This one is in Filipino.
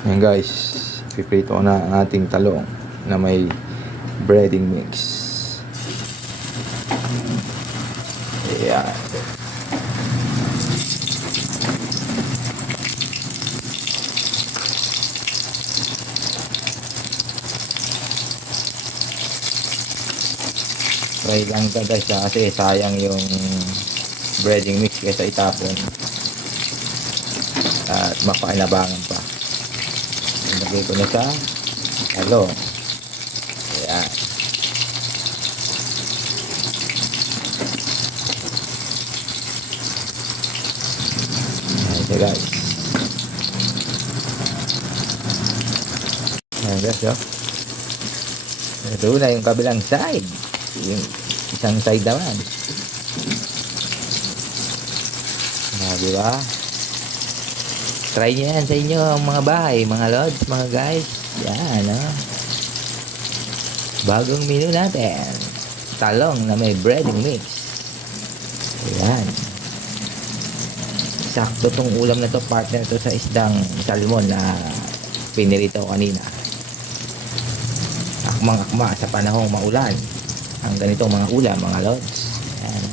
Ayan guys, piprito ko na ang ating talong na may breading mix. Ayan. Try lang ka guys kasi sayang yung breading mix kaysa itapon at mapakinabangan pa. Ilagay ko na sa talong. Ayan. Ayan guys. Ayan guys, oh. Ito na yung kabilang side. Yung isang side naman. Diba? Try nyo yan sa inyo mga bahay, mga lods, mga guys. Yan, oh. Bagong menu natin. Talong na may breading mix. Ayan. Sakto tong ulam na to, partner to sa isdang salmon na pinirito kanina. Akmang-akma sa panahong maulan. Ang ganitong mga ulam, mga lods. Ayan.